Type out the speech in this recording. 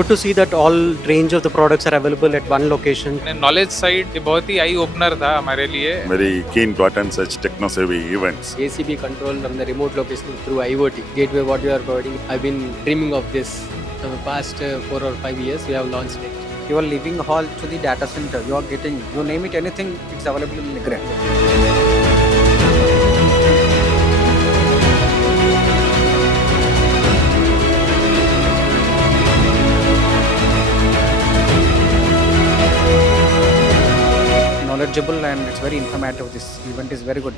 good to see that all range of the products are available at one location. Knowledge side ये बहुत ही eye opener था हमारे लिए. Very keen to attend such techno-savvy events. ACB control from the remote location through IoT gateway. What you are providing, I've been dreaming of this for the past 4 or 5 years. We have launched it. Your living hall to the data center, you are getting, you name it, anything, it's available in Legrand. Knowledgeable and it's very informative. This event is very good.